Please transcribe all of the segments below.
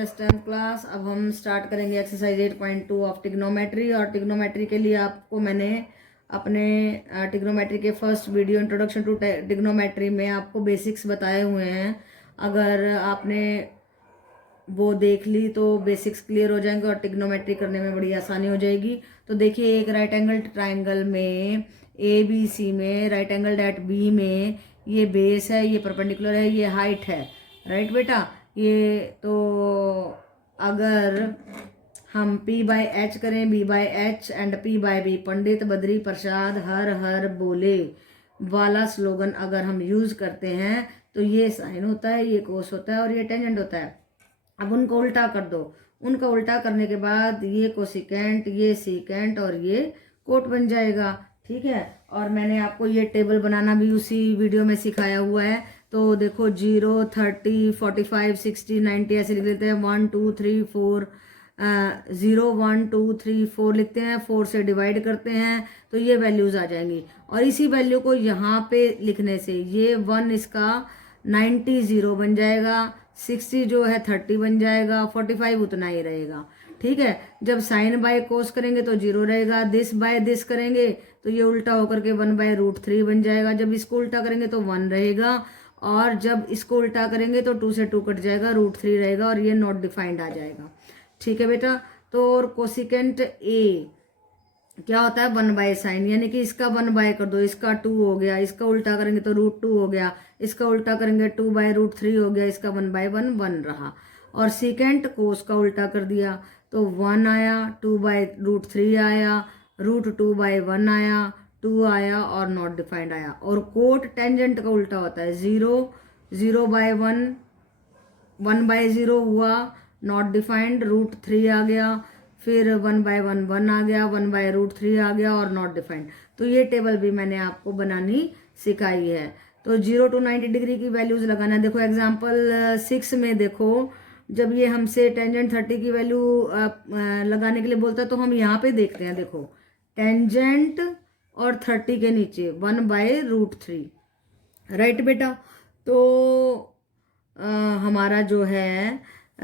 Yes 10th class. अब हम start करेंगे एक्सरसाइज 8.2 ऑफ टिग्नोमेट्री। और टिग्नोमेट्री के लिए आपको मैंने अपने टिग्नोमेट्री के first video introduction to trigonometry में आपको बेसिक्स बताए हुए हैं। अगर आपने वो देख ली तो बेसिक्स क्लियर हो जाएंगे और टिग्नोमेट्री करने में बड़ी आसानी हो जाएगी। तो देखिए, एक राइट एंगल ट्राइंगल में ए बी सी में राइट एंगल एट बी में ये बेस है, ये परपेंडिकुलर है, ये हाइट है। राइट बेटा, ये तो अगर हम P बाय एच करें, B by H and P by B, Pandit Badri Prasad हर हर बोले वाला स्लोगन अगर हम यूज करते हैं तो ये साइन होता है, ये कोस होता है और ये टेंजेंट होता है। अब उनको उल्टा कर दो। उनका उल्टा करने के बाद ये कोसिकेंट, ये सीकेंट और ये कोट बन जाएगा। ठीक है, और मैंने आपको ये टेबल बनाना भी उसी वीडियो में सिखाया हुआ है। तो देखो 0, 30, 45, 60, 90 ऐसे लिख लेते हैं। 1 2 3 4 0 1 2 3 4 लिखते हैं। 4 से डिवाइड करते हैं तो ये वैल्यूज आ जाएंगी। और इसी वैल्यू को यहाँ पे लिखने से ये 1 इसका 90 0 बन जाएगा, 60 जो है 30 बन जाएगा, 45 उतना ही रहेगा। ठीक है, जब साइन बाय कोस करेंगे तो 0 रहेगा, दिस बाय दिस करेंगे तो ये उल्टा होकर के 1/√3 बन जाएगा। जब इसको उल्टा करेंगे तो 1 रहेगा, और जब इसको उल्टा करेंगे तो 2 से 2 कट जाएगा, √3 रहेगा और ये नॉट डिफाइंड आ जाएगा। ठीक है बेटा, तो और कोसिकेंट ए क्या होता है 1/sin, यानी कि इसका 1 कर दो, इसका 2 हो गया, इसका उल्टा करेंगे तो √2 हो गया, इसका उल्टा करेंगे 2/√3 हो गया, इसका 1/1 1 रहा। और सीकेंट कोस का उल्टा कर दिया तो 1 आया, 2/√3 आया, √2/1 आया, 2 आया और नॉट डिफाइंड आया। और कोट टेंजेंट का उल्टा होता है 0, 0/1, 1/0 हुआ, नॉट डिफाइंड, √3 आ गया, फिर 1/1 1 आ गया, 1/√3 आ गया और नॉट डिफाइंड। तो ये टेबल भी मैंने आपको बनानी सिखाई है। तो 0 to 90 डिग्री की वैल्यूज लगाना है। देखो एग्जांपल 6 में देखो, जब ये हमसे टेंजेंट 30 की वैल्यू लगाने के लिए बोलता है तो हम यहाँ पे देखते हैं। देखो टेंजेंट और 30 के नीचे 1/√3। राइट बेटा, तो हमारा जो है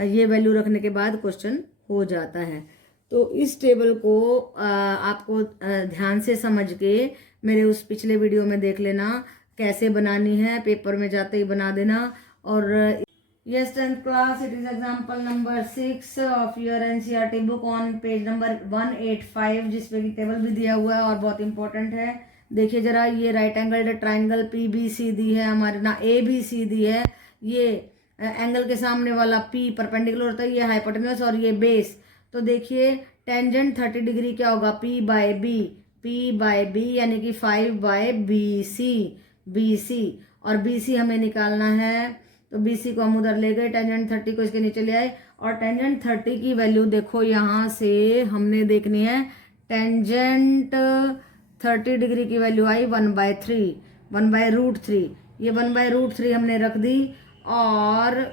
ये वैल्यू रखने के बाद क्वेश्चन हो जाता है। तो इस टेबल को आपको ध्यान से समझ के मेरे उस पिछले वीडियो में देख लेना कैसे बनानी है, पेपर में जाते ही बना देना। और yes 10th class, it is example number 6 of your NCERT book on page number 185, जिसपे की टेबल भी दिया हुआ है और बहुत इंपॉर्टेंट है। देखिए जरा, ये राइट एंगल ट्राइंगल PBCD है हमारे ना, ABCD है। ये एंगल के सामने वाला P परपेंडिकुलर होता है, ये हाइपोटेन्यूस और ये बेस। तो देखिए टेंजेंट 30 डिग्री क्या होगा, P/B यानी कि 5/BC। और BC हमें निकालना है, तो BC को हम उधर ले गए, टेंजेंट 30 को इसके नीचे ले आए। और टेंजेंट 30 की वैल्यू देखो यहाँ से हमने देखनी है। टेंजेंट 30 डिग्री की वैल्यू आई 1/3, ये 1/√3 हमने रख दी। और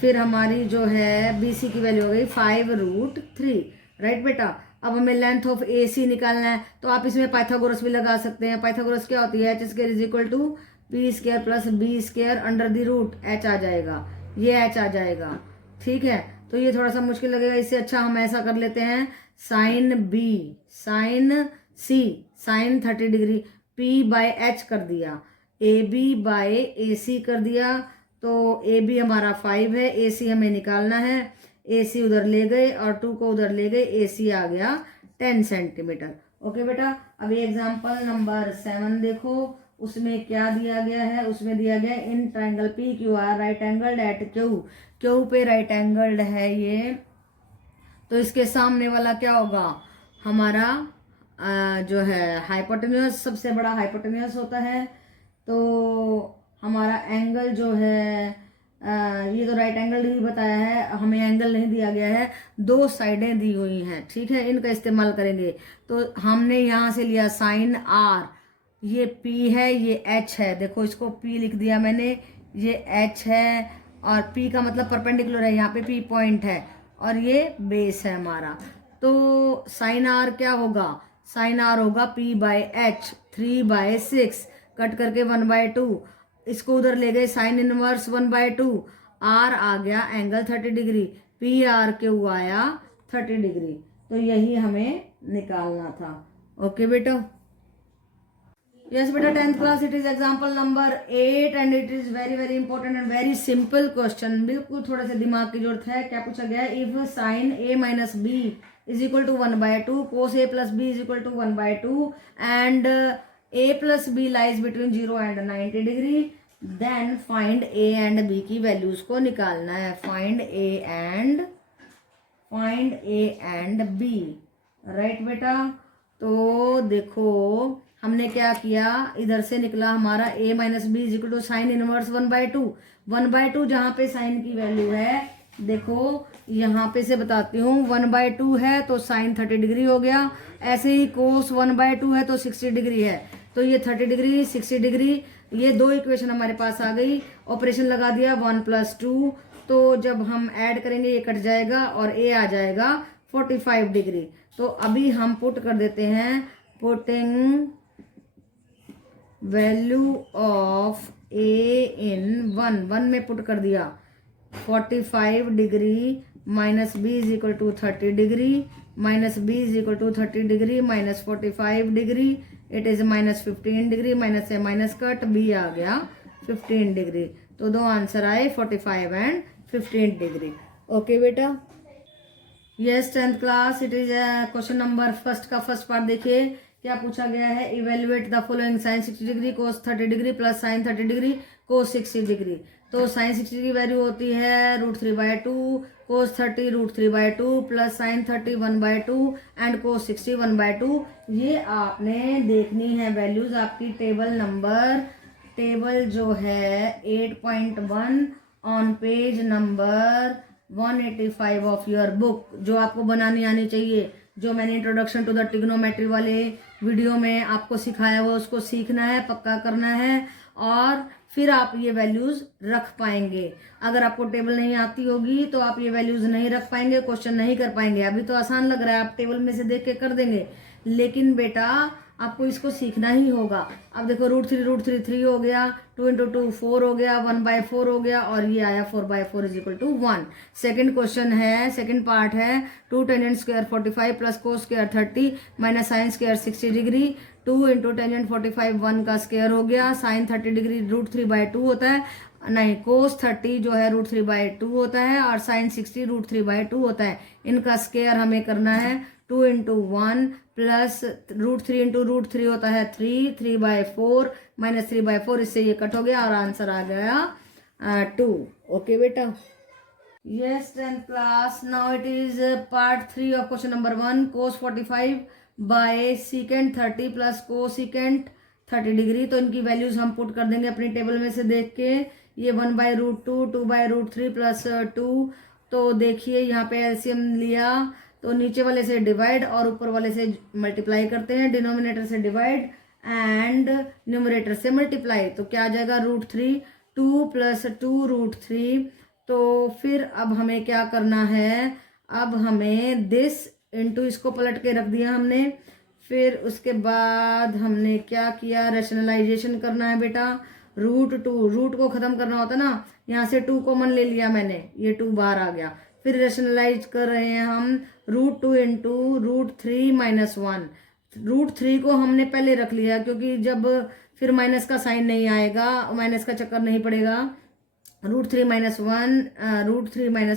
फिर हमारी जो है BC की वैल्यू हो गई 5√3। राइट बेटा, अब हमें लेंथ ऑफ AC निकालना है, तो आप इसमें पाइथागोरस भी लगा सकते हैं। पाइथागोरस क्या होती है, h² = P² + B² √h आ जाएगा, ये h आ जाएगा। ठीक है, तो ये थोड़ा सा मुश्किल लगेगा, इससे अच्छा हम ऐसा कर लेते हैं, sin B sin C sin 30 degree P/H कर दिया, AB/AC कर दिया। तो AB हमारा 5 है, AC हमें निकालना है, AC उधर ले गए और 2 को उधर ले गए, AC आ गया 10 सेंटीमीटर। ओके बेटा, अभी एग्जांपल नंबर 7 देखो, उसमें क्या दिया गया है। उसमें दिया गया है in triangle PQR right angled at Q पे राइट एंगल्ड है ये। तो इसके सामने वाला क्या होगा हमारा जो है हाइपोटेन्यूस, सबसे बड़ा हाइपोटेन्यूस होता है। तो हमारा एंगल जो है ये तो राइट एंगल ही बताया है, हमें एंगल नहीं दिया गया है, 2 साइडें दी हुई हैं। ठीक है, इनका इस्तेमाल करेंगे। तो हमने यहाँ से लिया sin R, ये P है, ये H है। देखो इसको P लिख दिया मैंने, ये H है और P का मतलब परपेंडिकुलर है, यहाँ पे P पॉइंट है और ये बेस है हमारा। तो sin R क्या होगा, sin R होगा P/H 3/6, कट करके 1/2, इसको उधर ले गए sin इनवर्स 1/2 आर आ गया angle 30 degree, P R Q आया 30 डिग्री। तो यही हमें निकालना था। ओके बेटा, यस बेटा 10th class, it is example number 8 and it is very very important and very simple question. बिल्कुल थोड़े से दिमाग की जरूरत है। क्या पूछा गया, if sine A minus B is equal to 1/2, cos A plus B is equal to 1/2 and A plus B lies between 0 and 90 degree, then find A and B की वैल्यूज को निकालना है। Find A and B, right बेटा। तो देखो हमने क्या किया, इधर से निकला हमारा a minus B is equal to sine inverse 1/2। 1/2 जहाँ पे साइन की वैल्यू है, देखो यहाँ पे से बताती हूँ, 1/2 है तो साइन 30 डिग्री हो गया। ऐसे ही कोस 1/2 है तो 60 डिग्री है। तो ये 30 डिग्री 60 डिग्री, ये दो इक्वेशन हमारे पास आ गई। ऑपरेशन लगा दिया 1 + 2, तो जब हम ऐड करेंगे ये कट जाएगा और a आ जाएगा 45 डिग्री। तो अभी हम पुट कर देते हैं, putting value of A in 1 में पुट कर दिया। 45 degree minus B is equal to 30 degree, minus B is equal to 30 degree minus 45 degree, it is minus 15 degree, minus से माइनस कट, बी आ गया 15 डिग्री। तो दो आंसर आए 45 and 15 degree. Okay बेटा, yes 10th class, it is question number first का first part देखिए क्या पूछा गया है। Evaluate the following sine 60 degree cos 30 degree plus sine 30 degree cos 60 degree. तो साइन 60 की वैल्यू होती है √3/2, cos 30 √3/2 plus sine 30 1/2 and cos 60 1/2। ये आपने देखनी है वैल्यूज आपकी टेबल जो है 8.1 on page number 185 of your book, जो आपको बनानी आनी चाहिए। जो मैंने इंट्रोडक्शन टू द ट्रिग्नोमेट्री वाले वीडियो में आपको सिखाया वो उसको सीखना है, पक्का करना है, और फिर आप ये वैल्यूज रख पाएंगे। अगर आपको टेबल नहीं आती होगी तो आप ये वैल्यूज नहीं रख पाएंगे, क्वेश्चन नहीं कर पाएंगे। अभी तो आसान लग रहा है, आप टेबल में से देख के कर देंगे, लेकिन बेटा आपको इसको सीखना ही होगा। अब देखो √3 3 हो गया, 2 × 2 4 हो गया, 1/4 हो गया, और ये आया 4/4 is equal to 1। Second question है, सेकेंड पार्ट है, 2 tan square 45 plus cos square 30 minus sine square 60 degree, 2 × tan 45 1 का स्क्वायर हो गया, साइन 30 डिग्री √3/2 होता है, नहीं कोस 30 जो है √3/2 होता है, और साइन 60 √3/2 होता है। इनका स्क्वायर हमें करना है 2 × 1 प्लस √3 × √3 होता है 3/4 माइनस 3/4, इससे ये कट हो गया और आंसर आ गया 2। ओके बेटा, yes 10th class, now it is part 3 of question number 1, cos 45 by secant 30 plus cosecant 30 degree. तो इनकी वैल्यूज हम पुट कर देंगे अपनी टेबल में से देख के। ये 1/√2 2/√3 प्लस 2। तो देखिए यहाँ पे एलसीएम लिया तो नीचे वाले से डिवाइड और ऊपर वाले से मल्टीप्लाई करते हैं, डिनोमिनेटर से डिवाइड एंड न्यूमरेटर से मल्टीप्लाई। तो क्या आ जाएगा √3, 2 + 2√3। तो फिर अब हमें क्या करना है, अब हमें दिस इंटू इसको पलट के रख दिया हमने। फिर उसके बाद हमने क्या किया, रेशनलाइजेशन करना है बेटा। √2 रूट को खत्म करना होता ना, यहाँ से 2 कॉमन ले लिया मैंने, ये 2 बाहर आ गया। फिर रेशनलाइज कर रहे हैं हम, √2 × √3 - 1। √3 को हमने पहले रख लिया क्योंकि जब फिर माइनस का साइन नहीं आएगा, माइनस का चक्कर नहीं पड़ेगा। √3 -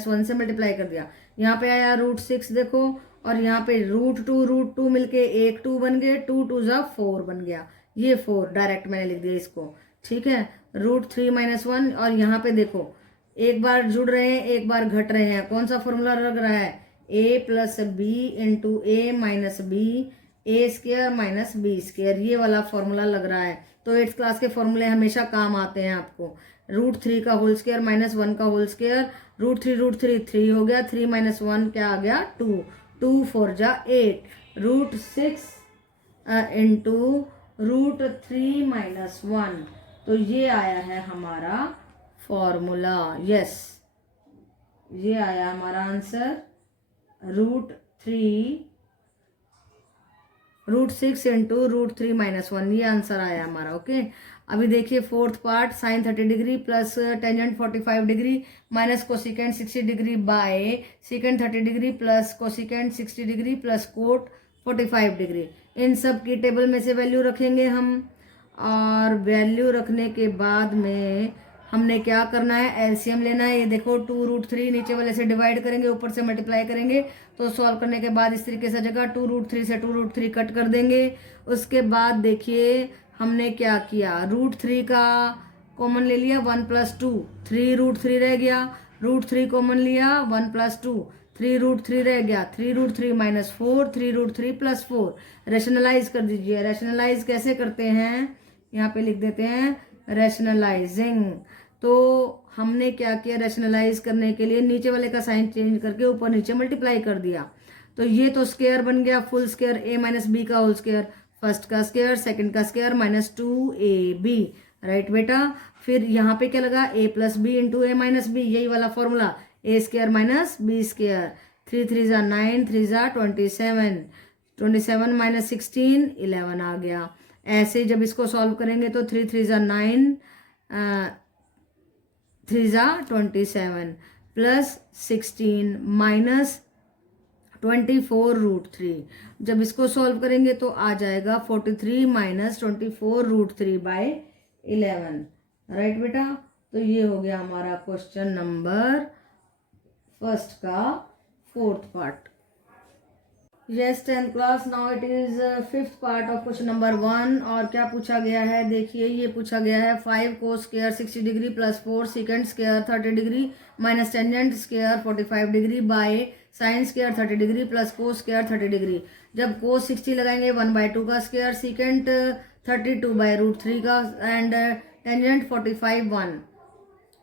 1 से मल्टीप्लाई कर दिया। यहाँ पे आया √6 देखो, और यहाँ पे √2 मिलके एक 2 बन गए, 2 2 = 4 बन गया। ये 4 डायरेक्ट मैंने लिख दिया इसको, ठीक है। √3 - 1, और यहाँ पे देखो एक बार जुड़ रहे हैं एक बार घट रहे हैं। कौन सा फॉर्मूला लग रहा है, a + b × a - b, a² - b², ये वाला फॉर्मूला लग रहा है। तो 8th क्लास के फॉर्मूले हमेशा काम आते हैं आपको। √3 का होल स्क्वायर - 1 का होल स्क्वायर, √3 3 हो गया, 3 - 1 क्या आ गया 2, 2 4 = 8, √6 × √3 - 1। तो ये आया है हमारा फॉर्मूला। यस, ये आया हमारा आंसर, √6 × √3 - 1, ये आंसर आया हमारा। ओके, अभी देखिए fourth part, sine 30 degree plus tangent 45 degree minus cosecant 60 degree by secant 30 degree plus cosecant 60 degree plus cot 45 degree. इन सब की टेबल में से वैल्यू रखेंगे हम, और वैल्यू रखने के बाद में हमने क्या करना है, एलसीएम लेना है। ये देखो 2√3 नीचे वाले से डिवाइड करेंगे, ऊपर से मल्टीप्लाई करेंगे, तो सॉल्व करने के बाद इस तरीके से जगह 2√3 से 2√3 कट कर देंगे। उसके बाद देखिए हमने क्या किया, √3 का कॉमन ले लिया, 1 + 2, 3√3 रह गया, √3 कॉमन लिया, 1 + 2, 3√3 रह गया, 3√3 - 4, 3√3 + 4। रेशनलाइज कर दीजिए। रेशनलाइज कैसे करते हैं, यहाँ पे लिख देते हैं रैशनलाइजिंग। तो हमने क्या किया, रैशनलाइज करने के लिए नीचे वाले का साइन चेंज करके ऊपर नीचे मल्टीप्लाई कर दिया। तो ये तो स्क्वायर बन गया, फुल स्क्वायर a - b का होल स्क्वायर, फर्स्ट का स्क्वायर सेकंड का स्क्वायर -2ab, राइट बेटा। फिर यहाँ पे क्या लगा, a + b × a - b, यही वाला फॉर्मूला, a² - b²। 3 3 = 9, 3 = 27, 27 - 16 11 आ गया। ऐसे जब इसको सॉल्व करेंगे तो 3 3 = 9, 3 = 27 प्लस 16 माइनस 24√3। जब इसको सॉल्व करेंगे तो आ जाएगा 43 - 24√3/11, राइट बेटा। तो ये हो गया हमारा क्वेश्चन नंबर फर्स्ट का fourth part. Yes 10th class, now it is fifth part of question number 1। और क्या पूछा गया है, देखिए ये पूछा गया है 5 cos square 60 degree plus 4 second square 30 degree minus tangent square 45 degree by sine square 30 degree plus cos square 30 degree. जब कोस 60 लगाएंगे 1/2 का स्क्वायर, सेकेंड 32/√3 का, एंड टेंजेंट 45 1,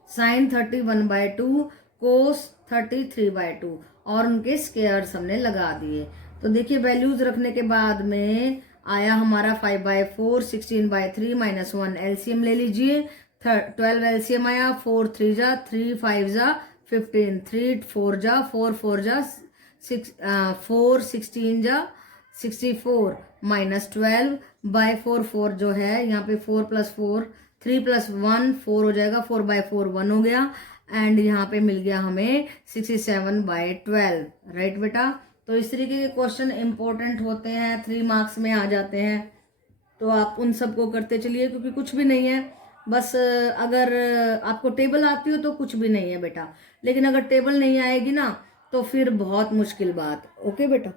साइन 30 1/2, कोस 33/2, और उनके स्क्वायर्स हमने लगा दिए। तो देखिए वैल्यूज रखने के बाद में आया हमारा 5/4, 16/3 -1। एलसीएम ले लीजिए, 12 एलसीएम आया, 4 3 = 3, 5 = 15, 3 4 = 4, 4 = 6, 4 16 = 64 -12/4, 4 जो है यहाँ पे 4 + 4, 3 + 1 4 हो जाएगा, 4/4 1 हो गया, एंड यहाँ पे मिल गया हमें 67/12, राइट बेटा। तो इस तरीके के क्वेश्चन इंपॉर्टेंट होते हैं, 3 मार्क्स में आ जाते हैं। तो आप उन सबको करते चलिए, क्योंकि कुछ भी नहीं है, बस अगर आपको टेबल आती हो तो कुछ भी नहीं है बेटा, लेकिन अगर टेबल नहीं आएगी ना तो फिर बहुत मुश्किल बात। ओके बेटा।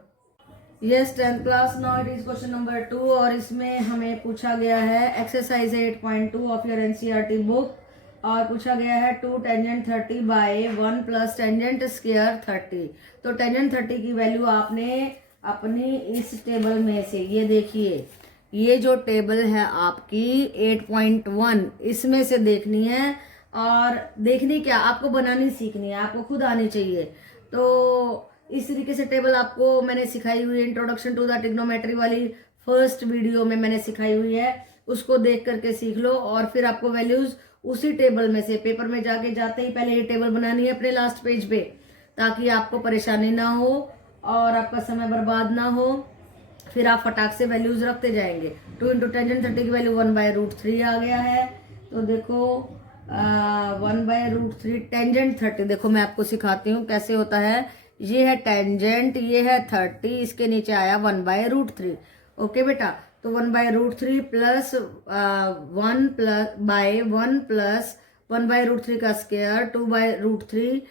Yes 10th class, now it is question number 2, और इसमें हमें पूछा गया है exercise 8.2 of your NCERT book, और पूछा गया है 2 टेंजेंट 30/1 प्लस टेंजेंट स्क्वायर 30। तो टेंजेंट 30 की वैल्यू आपने अपनी इस टेबल में से, ये देखिए ये जो टेबल है आपकी 8.1, इसमें से देखनी है, और देखनी क्या, आपको बनानी सीखनी है, आपको खुद आनी चाहिए। तो इस तरीके से टेबल आपको मैंने सिखाई हुई है, इंट्रोडक्शन टू द ट्रिग्नोमेट्री वाली फर्स्ट वीडियो में मैंने सिखाई हुई है, उसको देख करके सीख लो। और फिर आपको वैल्यूज उसी टेबल में से पेपर में जाके जाते ही पहले ये टेबल बनानी है अपने लास्ट पेज पे, ताकि आपको परेशानी ना हो और आपका समय बर्बाद ना हो। फिर आप फटाक से वैल्यूज रखते जाएंगे। 2 × टेंजेंट 30 की वैल्यू 1/√3 आ गया है। तो देखो 1/√3 टेंजेंट 30, देखो मैं आपको सिखाती हूँ कैसे होता है। ये है टेंजेंट, ये है 30, इसके नीचे आया 1/√3। ओके बेटा, तो 1/√3 प्लस 1 प्लस 1/√3 का स्क्वायर 2/√3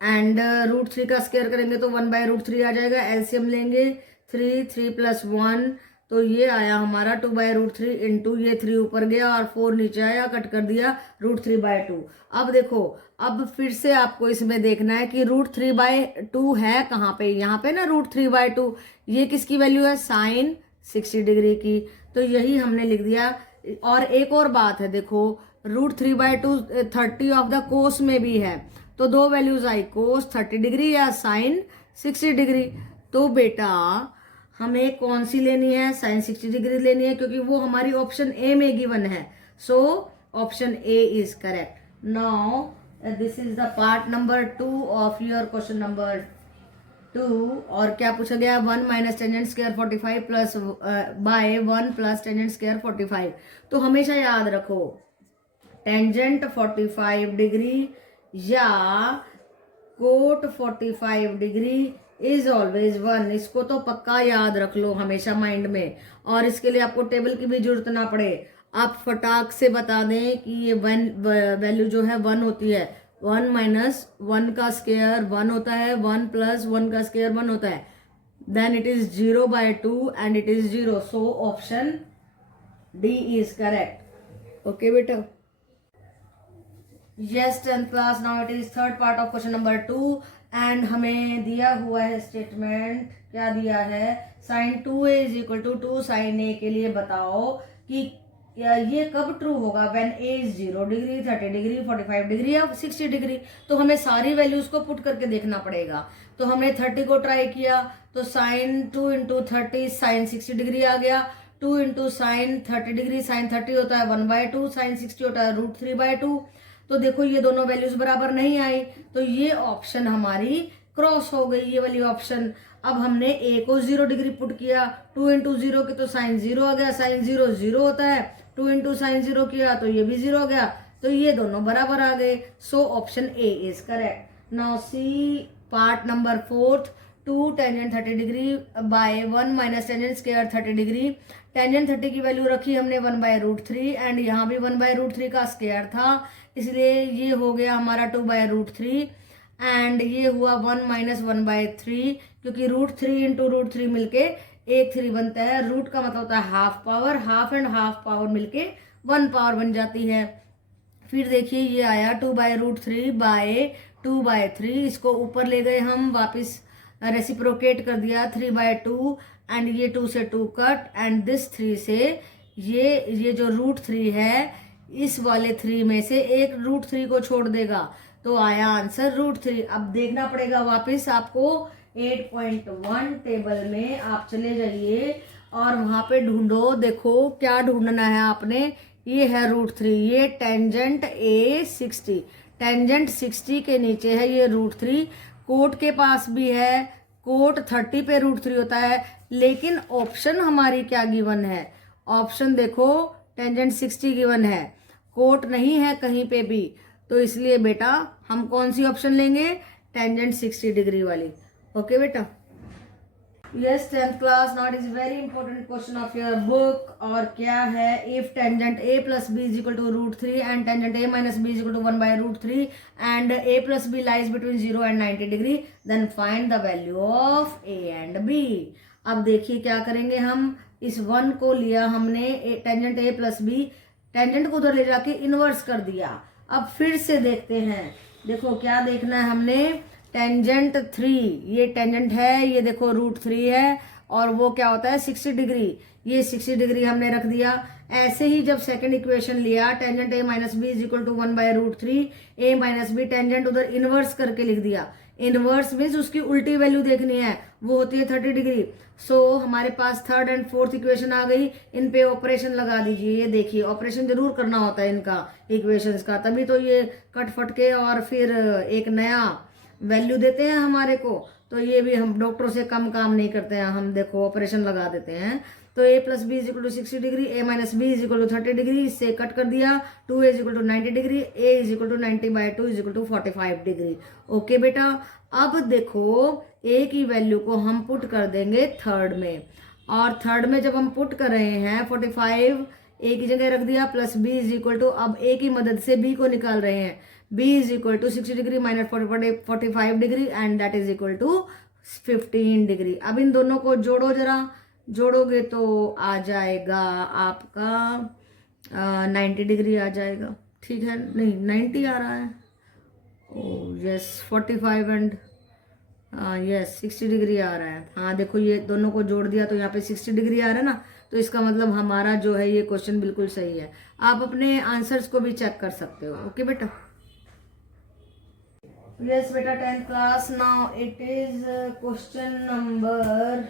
एंड √3 का स्क्वायर करेंगे तो 1/√3 आ जाएगा। एलसीएम लेंगे 3 3 + 1, तो ये आया हमारा 2/√3 इंटू ये 3 ऊपर गया और 4 नीचे आया, कट कर दिया √3/2। अब देखो, अब फिर से आपको इसमें देखना है कि √3/2 है कहाँ पे, यहाँ पे ना √3/2, ये किसकी वैल्यू है, साइन 60 डिग्री की, तो यही हमने लिख दिया। और एक और बात है, देखो √3/2 30 ऑफ द कोस में भी है, तो 2 वैल्यूज आई, कोस 30 डिग्री या साइन 60 डिग्री। तो बेटा हमें कौन सी लेनी है, साइन 60 डिग्री लेनी है, क्योंकि वो हमारी ऑप्शन ए में गिवन है। सो option A is correct. Now this is the part number 2 of your question number 2 और क्या पूछा गया 1 minus tangent square 45 plus by 1 plus tangent square 45। तो हमेशा याद रखो टेंजेंट 45 डिग्री या कोट 45 डिग्री इज ऑलवेज 1। इसको तो पक्का याद रख लो हमेशा माइंड में, और इसके लिए आपको टेबल की भी जरूरत ना पड़े, आप फटाक से बता दें कि ये वैल्यू जो है 1 होती है। 1 माइनस 1 का स्क्वायर 1 होता है, 1 प्लस 1 का स्क्वायर 1 होता है, then it is 0/2 and it is 0। So option D is correct. Okay बेटा। Yes, 10th class. Now it is third part of question number 2 and हमें दिया हुआ है स्टेटमेंट, क्या दिया है, sin 2a is equal to 2 sin a के लिए बताओ कि ये कब ट्रू होगा, when a is 0 degree 30 degree 45 degree या 60 डिग्री। तो हमें सारी वैल्यूज को पुट करके देखना पड़ेगा। तो हमने 30 को ट्राई किया तो sin 2 इंटू 30 sin 60 डिग्री आ गया, 2 इंटू साइन 30 डिग्री sin 30 होता है 1/2, sin 60 होता है √3/2। तो देखो ये दोनों वैल्यूज बराबर नहीं आई, तो ये ऑप्शन हमारी क्रॉस हो गई, ये वाली ऑप्शन। अब हमने a को 0 डिग्री पुट किया, 2 इंटू 0 के तो साइन 0 आ गया, साइन 0 0 होता है, 2 इंटू साइन 0 किया तो ये भी 0 हो गया, तो ये दोनों बराबर आ गए। So option A is correct. Now see part number 4, 2 tangent 30 degree by 1 minus tangent square 30 degree. Tangent 30 की वैल्यू रखी हमने 1/√3 एंड यहाँ भी 1/√3 का स्क्वायर था, इसलिए ये हो गया हमारा 2/√3 एंड ये हुआ 1 माइनस 1/3, क्योंकि √3 इंटू √3 मिलके 1 3 बनता है। रूट का मतलब होता है half power, half and half power मिलके 1 पावर बन जाती है। फिर देखिए ये आया 2/√3 बाय 2/3, इसको ऊपर ले गए हम, वापस रेसिप्रोकेट कर दिया 3/2 एंड ये 2 से 2 कट एंड दिस 3 से ये जो √3 है इस वाले 3 में से एक √3 को छोड़ देगा, तो आया आंसर √3। अब देखना पड़ेगा वापस आपको 8.1 टेबल में आप चले जाइए और वहां पे ढूंढो, देखो क्या ढूंढना है आपने, ये है √3, ये टेंजेंट a 60, टेंजेंट 60 के नीचे है ये √3, कोट के पास भी है, कोट 30 पे √3 होता है, लेकिन ऑप्शन हमारी क्या गिवन है, ऑप्शन देखो टेंजेंट 60 गिवन है, कोट नहीं है कहीं पे भी, तो इसलिए बेटा हम कौन सी ऑप्शन लेंगे, टेंजेंट 60 डिग्री वाली। ओके बेटा। Yes 10th class, now it is very important question of your book. और क्या है, if tangent a plus B is equal to √3 and tangent a minus B is equal to 1/√3 and a plus B lies between 0 and 90 degree, then find the value of a and b। अब देखिए क्या करेंगे हम, इस 1 को लिया हमने, tangent a plus B, tangent को उधर ले जाके इनवर्स कर दिया। अब फिर से देखते हैं, देखो क्या देखना है हमने, टेंजेंट 3, ये टेंजेंट है, ये देखो √3 है, और वो क्या होता है 60 डिग्री, ये 60 डिग्री हमने रख दिया। ऐसे ही जब सेकंड इक्वेशन लिया, tangent a minus B is equal to 1/√3, a minus B tangent उधर इनवर्स करके लिख दिया। इनवर्स मीन्स उसकी उल्टी वैल्यू देखनी है, वो होती है 30 डिग्री। सो हमारे पास थर्ड एंड फोर्थ इक्वेशन आ गई, इन पे ऑपरेशन लगा दीजिए। ये देखिए ऑपरेशन जरूर करना होता है इनका, इक्वेशंस का, तभी तो ये कट फट के और फिर एक नया वैल्यू देते हैं हमारे को। तो ये भी हम डॉक्टरों से कम काम नहीं करते हैं, हम देखो ऑपरेशन लगा देते हैं। तो a plus B is equal to 60 degree, a minus B is equal to 30 degree, इससे कट कर दिया, 2a is equal to 90 degree, a is equal to 90/2 is equal to 45 degree. Okay बेटा। अब देखो a की वैल्यू को हम put कर देंगे थर्ड में, और थर्ड में जब हम पुट कर रहे हैं 45 a की जगह रख दिया, plus b is equal to, अब a की मदद से b को निकाल रहे हैं, b is equal to 60 degree minus 45 degree and that is equal to 15 degree. अब इन दोनों को जोड़ो, जरा जोड़ोगे तो आ जाएगा आपका 90 डिग्री आ जाएगा, ठीक है, नहीं 90 आ रहा है, oh yes 45 and yes 60 degree आ रहा है। हाँ देखो ये दोनों को जोड़ दिया तो यहाँ पे 60 डिग्री आ रहा है ना, तो इसका मतलब हमारा जो है ये क्वेश्चन बिल्कुल सही है। आप अपने आंसर्स को भी चेक कर सकते हो। ओके बेटा। यस बेटा 10th class, now it is question number,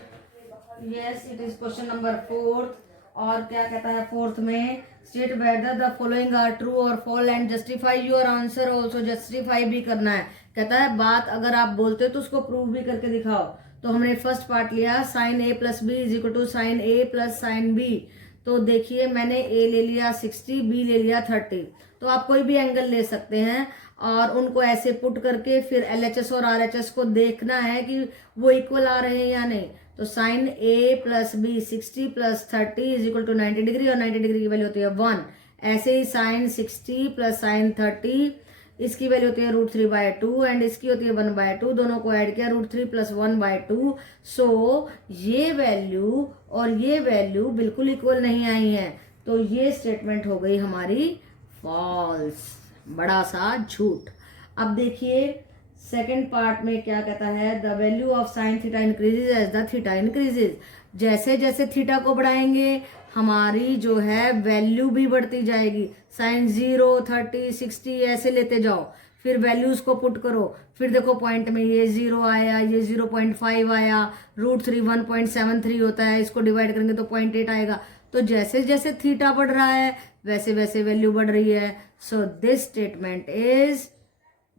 yes it is question number 4th। और क्या कहता है 4th में, state whether the following are true और false and justify your answer also, justify भी करना है। कहता है बात अगर आप बोलते हो तो उसको प्रूव भी करके दिखाओ। तो हमने फर्स्ट पार्ट लिया sine A plus B is equal to sine A plus sine B. तो देखिए मैंने ए ले लिया 60, बी ले लिया 30। तो आप कोई भी एंगल ले सकते हैं और उनको ऐसे पुट करके फिर LHS और RHS को देखना है कि वो इक्वल आ रहे हैं या नहीं। तो sine A plus B 60 plus 30 is equal to 90 degree और 90 डिग्री की वैल्यू होती है 1। ऐसे ही साइन 60 प्लस साइन 30 इसकी वैल्यू होती है √3/2 एंड इसकी होती है 1/2। दोनों को ऐड किया √3 प्लस 1/2। सो ये वैल्यू और ये वैल्यू बिल्कुल इक्वल नहीं आई है। तो ये स्टेटमेंट हो गई हमारी फॉल्स, बड़ा सा झूठ। अब देखिए सेकेंड पार्ट में क्या कहता है, the value of sine theta increases as the theta increases. जैसे जैसे थीटा को बढ़ाएंगे हमारी जो है वैल्यू भी बढ़ती जाएगी। साइन 0, 30, 60 ऐसे लेते जाओ, फिर वैल्यूज को पुट करो। फिर देखो पॉइंट में ये 0 आया, ये 0.5 आया, √3 1.73 होता है, इसको डिवाइड करेंगे तो 0.8 आएगा। तो जैसे जैसे थीटा बढ़ रहा है वैसे वैसे वैल्यू बढ़ रही है। So this statement is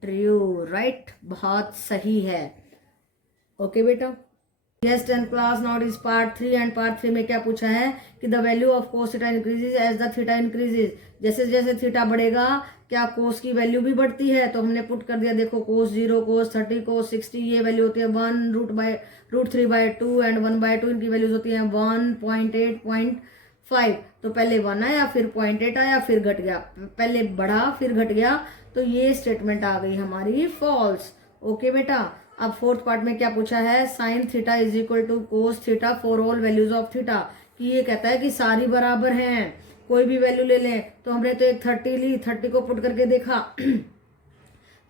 true, right, बहुत सही है। ओके बेटा, yes 10th class now is part 3 and part 3 में क्या पूछा है कि the value of cos theta increases as the theta increases. जैसे जैसे थीटा बढ़ेगा क्या कोस की वैल्यू भी बढ़ती है। तो हमने पुट कर दिया, देखो कोस 0, कोस 30, कोस 60 ये वैल्यू होती है 1 √3/2 एंड 1/2 इनकी वैल्यूज होती है 1.8, 0.5। तो पहले 1 आया फिर 0.8 आया फिर घट गया, पहले बढ़ा फिर घट गया। तो ये स्टेटमेंट आ गई हमारी फॉल्स। ओके बेटा, अब फोर्थ पार्ट में क्या पूछा है, sine theta is equal to cos theta for all values of theta. कि ये कहता है कि सारी बराबर हैं, कोई भी वैल्यू ले लें। तो हमने तो एक 30 ली, 30 को पुट करके देखा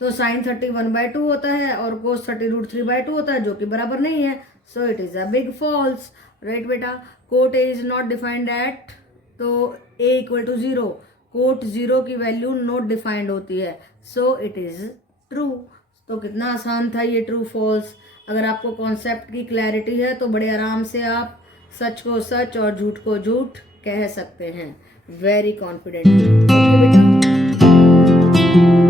तो साइन 30 1/2 होता है और कोस 30 √3/2 होता है, जो कि बराबर नहीं है। So it is a big false, right बेटा। Cot A is not defined at, तो ए इक्वल टू 0, कोट 0 की वैल्यू नॉट डिफाइंड होती है। So it is true. तो कितना आसान था ये ट्रू फॉल्स। अगर आपको कॉन्सेप्ट की क्लैरिटी है तो बड़े आराम से आप सच को सच और झूठ को झूठ कह सकते हैं, वेरी कॉन्फिडेंटली। ओके बेटा।